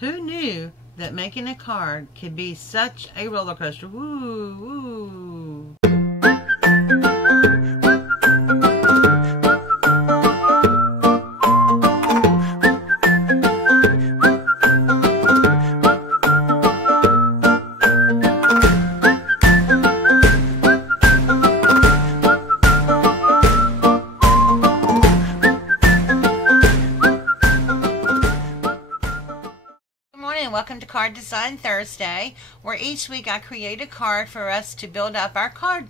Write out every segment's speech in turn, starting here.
Who knew that making a card could be such a roller coaster? Woo, woo. Welcome to Card Design Thursday, where each week I create a card for us to build up our card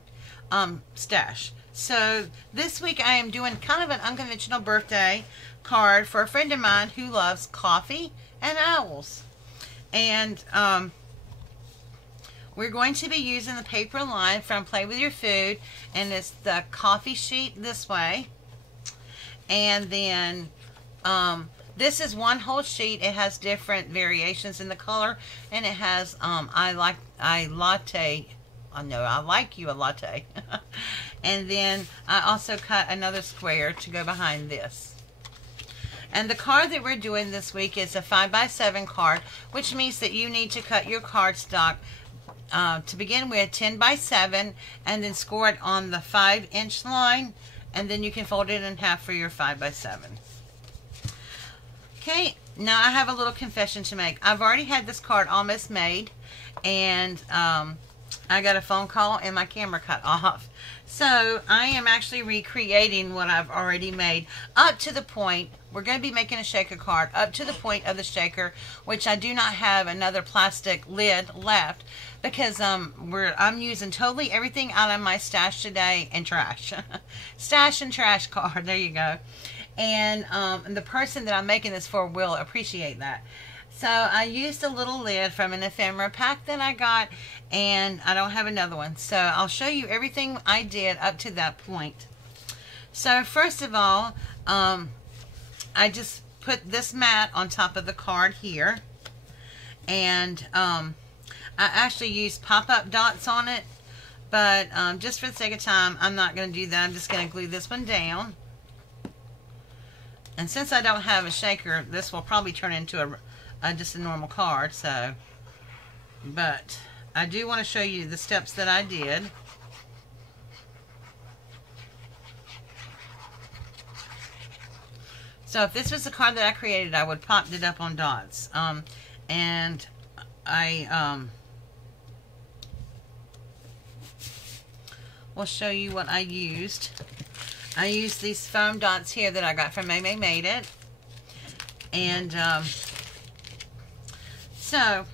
stash. So this week I am doing kind of an unconventional birthday card for a friend of mine who loves coffee and owls. And we're going to be using the paper line from Play With Your Food, and it's the coffee sheet this way. And then this is one whole sheet. It has different variations in the color, and it has I like you a latte. And then I also cut another square to go behind this. And the card that we're doing this week is a 5x7 card, which means that you need to cut your cardstock to begin with 10x7, and then score it on the 5-inch line, and then you can fold it in half for your 5x7. Okay, now I have a little confession to make. I've already had this card almost made, and I got a phone call and my camera cut off. So I am actually recreating what I've already made up to the point, we're going to be making a shaker card up to the point of the shaker, which I do not have another plastic lid left because I'm using totally everything out of my stash today and trash. Stash and trash card, there you go. And the person that I'm making this for will appreciate that. So I used a little lid from an ephemera pack that I got, and I don't have another one. So I'll show you everything I did up to that point. So first of all, I just put this mat on top of the card here. And I actually used pop-up dots on it. But just for the sake of time, I'm not going to do that. I'm just going to glue this one down. And since I don't have a shaker, this will probably turn into just a normal card. So, but I do want to show you the steps that I did. So if this was the card that I created, I would pop it up on dots. And I will show you what I used. I used these foam dots here that I got from May Made It. And so,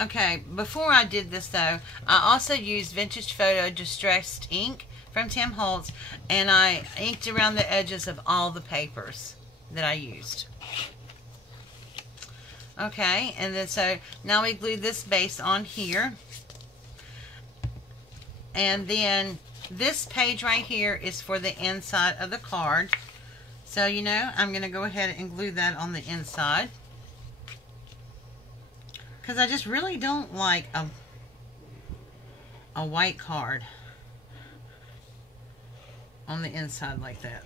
okay, before I did this though, I also used Vintage Photo Distressed ink from Tim Holtz, and I inked around the edges of all the papers that I used. Okay, and then so now we glue this base on here. And then this page right here is for the inside of the card. So, you know, I'm going to go ahead and glue that on the inside. Because I just really don't like a white card on the inside like that.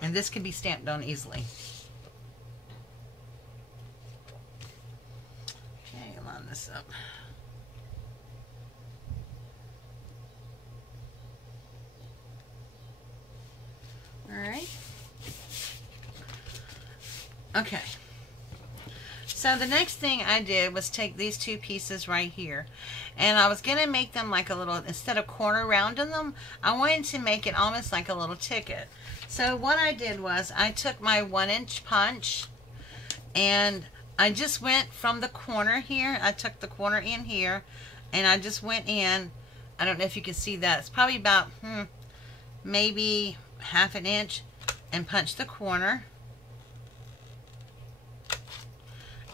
And this can be stamped on easily. Okay, line this up. Alright. Okay. So the next thing I did was take these two pieces right here. And I was going to make them like a little, instead of corner rounding them, I wanted to make it almost like a little ticket. So what I did was I took my 1-inch punch and I just went from the corner here. I took the corner in here and I just went in. I don't know if you can see that. It's probably about maybe ½ an inch, and punch the corner.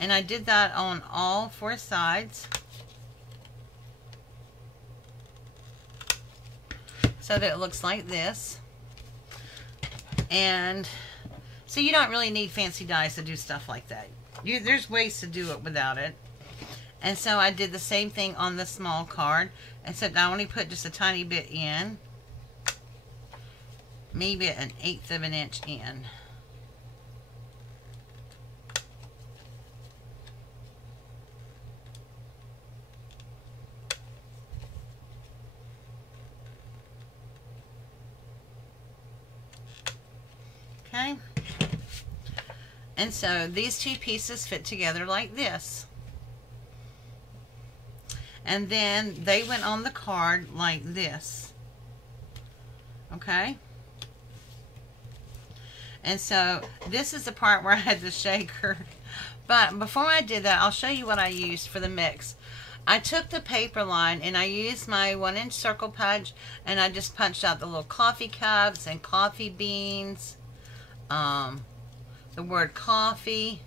And I did that on all 4 sides. So that it looks like this. And so you don't really need fancy dies to do stuff like that. There's ways to do it without it. And so I did the same thing on the small card, except I only put just a tiny bit in. Maybe 1/8 of an inch in. Okay? And so these two pieces fit together like this. And then they went on the card like this. Okay? And so this is the part where I had the shaker. But before I did that, I'll show you what I used for the mix. I took the paper line and I used my 1-inch circle punch, and I just punched out the little coffee cups and coffee beans, the word coffee.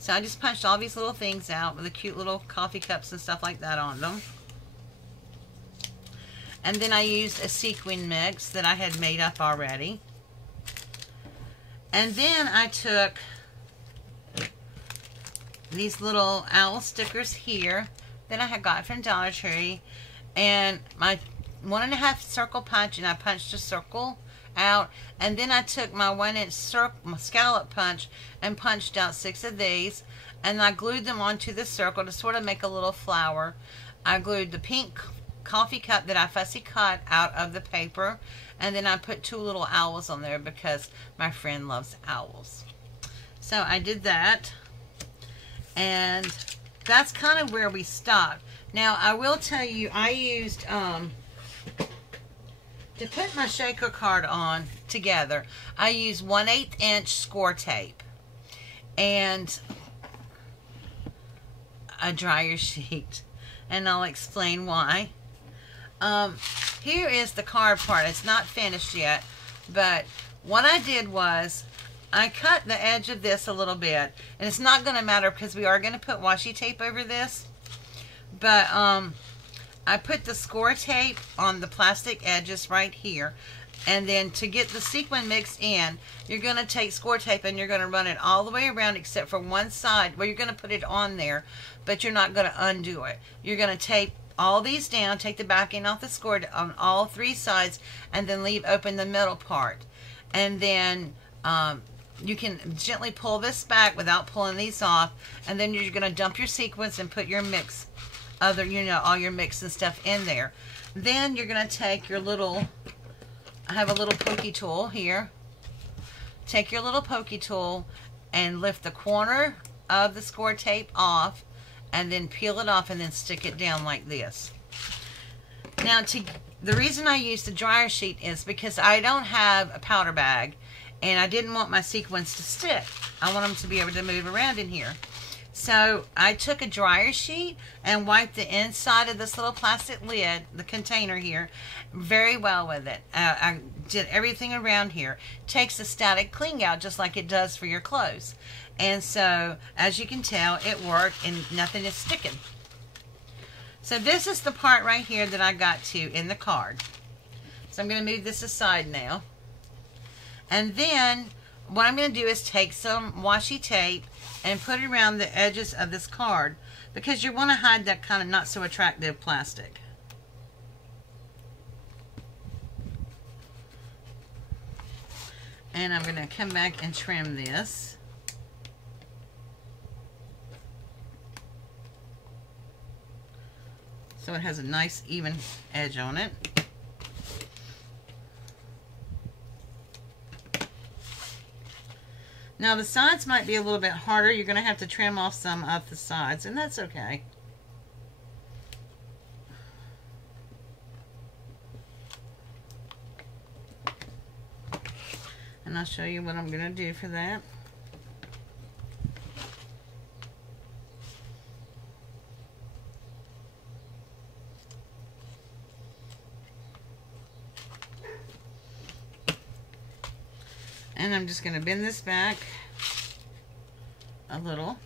So I just punched all these little things out with the cute little coffee cups and stuff like that on them. And then I used a sequin mix that I had made up already. And then I took these little owl stickers here that I had got from Dollar Tree, and my 1.5 circle punch, and I punched a circle out, and then I took my 1-inch scallop punch and punched out 6 of these, and I glued them onto the circle to sort of make a little flower. I glued the pink coffee cup that I fussy cut out of the paper, and then I put 2 little owls on there because my friend loves owls. So I did that, and that's kind of where we stopped. Now I will tell you, I used to put my shaker card on together, I used 1/8 inch score tape and a dryer sheet, and I'll explain why. Here is the card part. It's not finished yet, but what I did was I cut the edge of this a little bit, and it's not going to matter because we are going to put washi tape over this, but I put the score tape on the plastic edges right here, and then to get the sequin mix in, you're going to take score tape and you're going to run it all the way around except for one side where you're going to put it on there, but you're not going to undo it. You're going to tape all these down, take the backing off the score on all 3 sides, and then leave open the middle part. And then you can gently pull this back without pulling these off, and then you're going to dump your sequins and put your mix, all your mix and stuff in there. Then you're going to take your little, I have a little pokey tool here. Take your little pokey tool and lift the corner of the score tape off, and then peel it off and then stick it down like this. Now, the reason I use the dryer sheet is because I don't have a powder bag, and I didn't want my sequins to stick. I want them to be able to move around in here. So I took a dryer sheet and wiped the inside of this little plastic lid, the container here, very well with it. I did everything around here. Takes the static cling out just like it does for your clothes. And so, as you can tell, it worked and nothing is sticking. So this is the part right here that I got to in the card. So I'm going to move this aside now. And then what I'm going to do is take some washi tape and put it around the edges of this card, because you want to hide that kind of not so attractive plastic. And I'm going to come back and trim this. So it has a nice even edge on it. Now the sides might be a little bit harder. You're going to have to trim off some of the sides, and that's okay. And I'll show you what I'm going to do for that. And I'm just going to bend this back a little,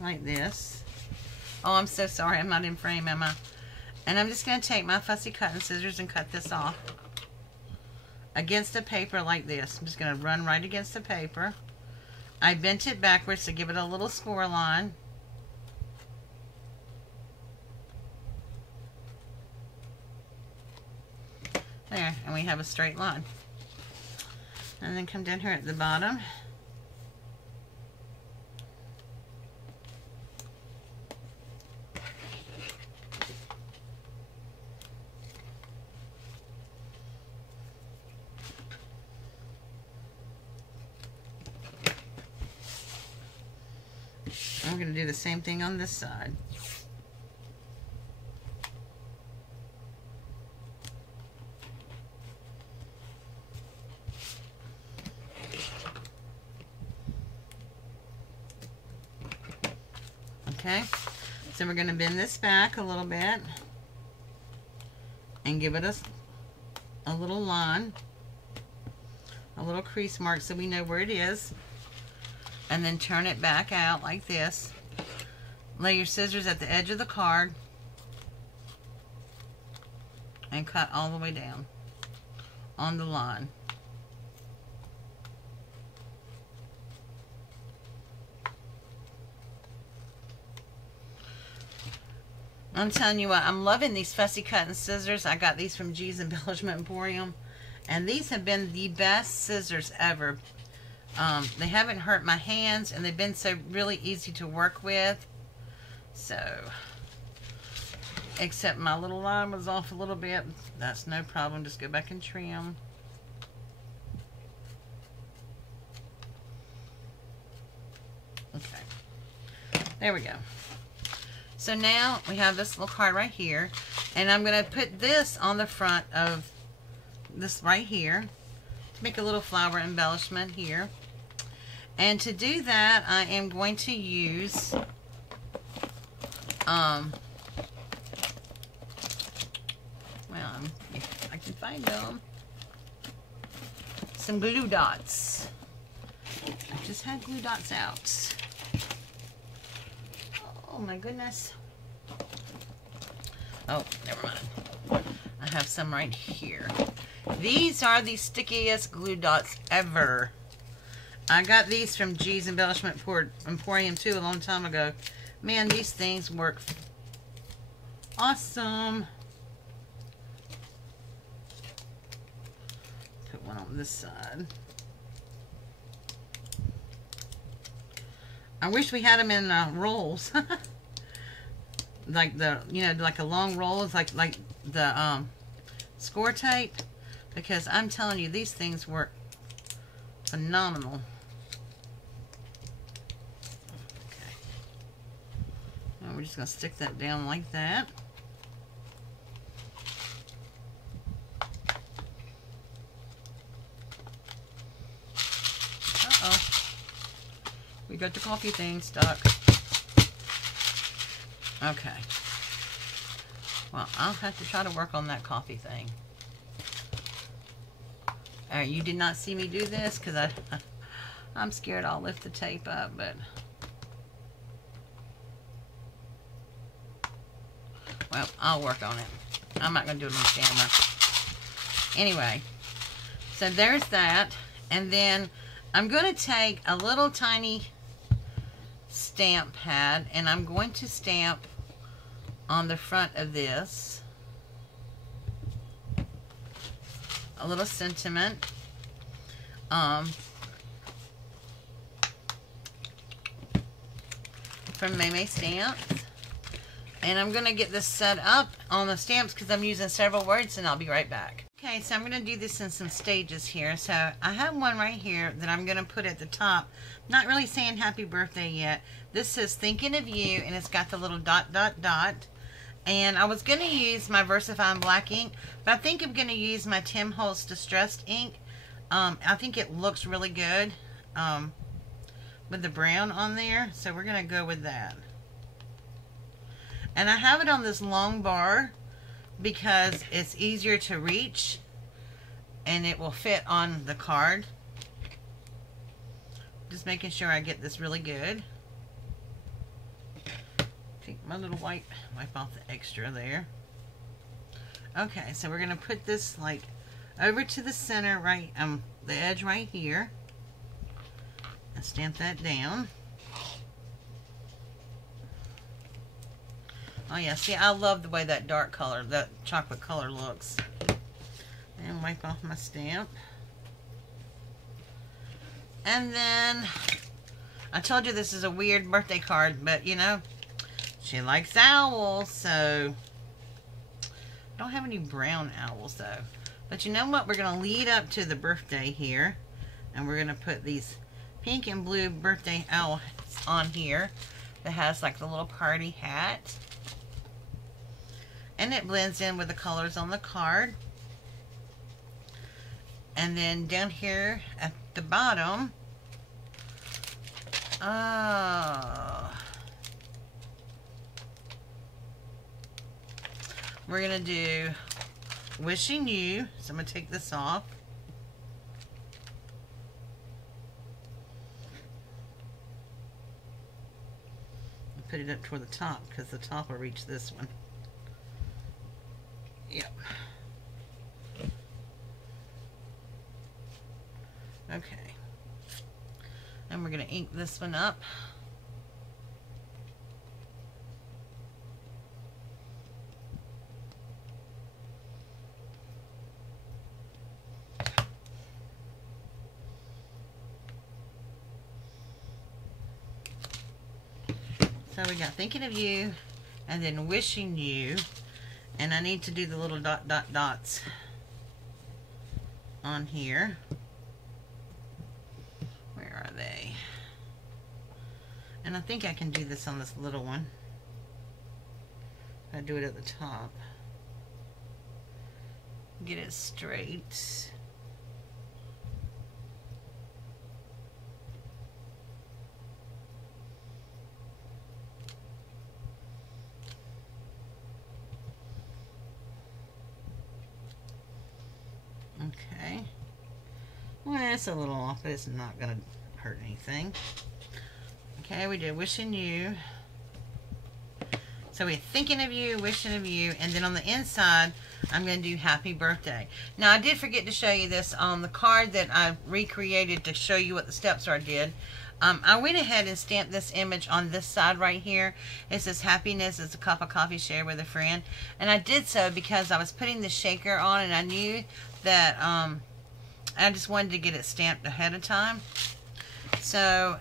like this. Oh, I'm so sorry. I'm not in frame, am I? And I'm just going to take my fussy cutting scissors and cut this off against the paper like this. I'm just going to run right against the paper. I bent it backwards to give it a little score line. There, and we have a straight line. And then come down here at the bottom. I'm going to do the same thing on this side. Okay, so we're going to bend this back a little bit and give it a little line, a little crease mark so we know where it is, and then turn it back out like this. Lay your scissors at the edge of the card and cut all the way down on the line. I'm telling you what, I'm loving these fussy cutting scissors. I got these from G's Embellishment Emporium, and these have been the best scissors ever. They haven't hurt my hands, and they've been so really easy to work with. So, except my little line was off a little bit. That's no problem. Just go back and trim. Okay. There we go. So now we have this little card right here, and I'm going to put this on the front of this right here to make a little flower embellishment here. And to do that, I am going to use well, if I can find them, some glue dots. I just had glue dots out. Oh my goodness. Oh, never mind. I have some right here. These are the stickiest glue dots ever. I got these from G's Embellishment Emporium too a long time ago. Man, these things work awesome. Put one on this side. I wish we had them in rolls. Like the, you know, like a long roll. It's like the score tape. Because I'm telling you, these things work phenomenal. Okay. Now we're just going to stick that down like that. Uh-oh. We got the coffee thing stuck. Okay. Well, I'll have to try to work on that coffee thing. Alright, you did not see me do this because I'm scared I'll lift the tape up, but well, I'll work on it. I'm not going to do it on camera. Anyway, so there's that. And then I'm going to take a little tiny stamp pad and I'm going to stamp on the front of this a little sentiment. From May Stamps. And I'm going to get this set up on the stamps because I'm using several words, and I'll be right back. Okay, so I'm going to do this in some stages here. So I have one right here that I'm going to put at the top. Not really saying happy birthday yet. This says thinking of you, and it's got the little dot, dot, dot. And I was going to use my VersaFine black ink, but I think I'm going to use my Tim Holtz Distressed ink. I think it looks really good with the brown on there, so we're going to go with that. And I have it on this long bar because it's easier to reach and it will fit on the card. Just making sure I get this really good. Take my little wipe off the extra there. Okay, so we're going to put this like over to the center, right, the edge right here. And stamp that down. Oh yeah, see, I love the way that dark color, that chocolate color looks. And wipe off my stamp. And then, I told you this is a weird birthday card, but you know, she likes owls, so I don't have any brown owls though. But you know what? We're going to lead up to the birthday here, and we're going to put these pink and blue birthday owl on here that has like the little party hat. And it blends in with the colors on the card. And then down here at the bottom, we're going to do Wishing You. So I'm going to take this off. And put it up toward the top because the top will reach this one. Yep. Okay. And we're going to ink this one up. So we got Thinking of You and then Wishing You. And I need to do the little dots on here. Where are they? And I think I can do this on this little one. I do it at the top. Get it straight. Okay. Well, it's a little off, but it's not going to hurt anything. Okay, we did Wishing You. So we're Thinking of You, Wishing of You, and then on the inside, I'm going to do Happy Birthday. Now, I did forget to show you this on the card that I recreated to show you what the steps are did. I went ahead and stamped this image on this side right here. It says happiness is a cup of coffee shared with a friend. And I did so because I was putting the shaker on and I knew that I just wanted to get it stamped ahead of time. So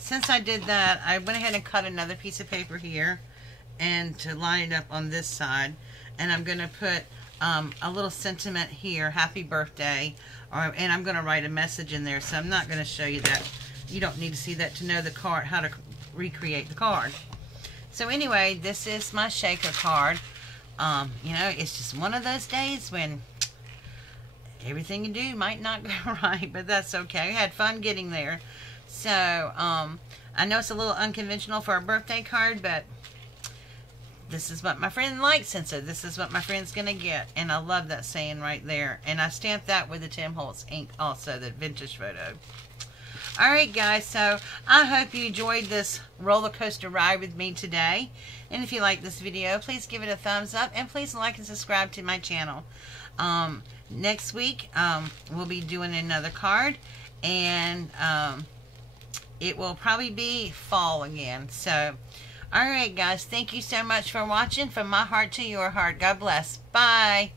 since I did that, I went ahead and cut another piece of paper here and to line it up on this side. And I'm going to put a little sentiment here, happy birthday, and I'm going to write a message in there. So I'm not going to show you that. You don't need to see that to know the card, how to recreate the card. So anyway, this is my shaker card. You know, it's just one of those days when everything you do might not go right, but that's okay. I had fun getting there. So, I know it's a little unconventional for a birthday card, but this is what my friend likes, and so this is what my friend's going to get. And I love that saying right there. And I stamped that with the Tim Holtz ink also, the vintage photo. Alright guys, so I hope you enjoyed this roller coaster ride with me today. And if you like this video, please give it a thumbs up and please like and subscribe to my channel. Next week, we'll be doing another card, and it will probably be fall again. So, alright guys, thank you so much for watching. From my heart to your heart. God bless. Bye.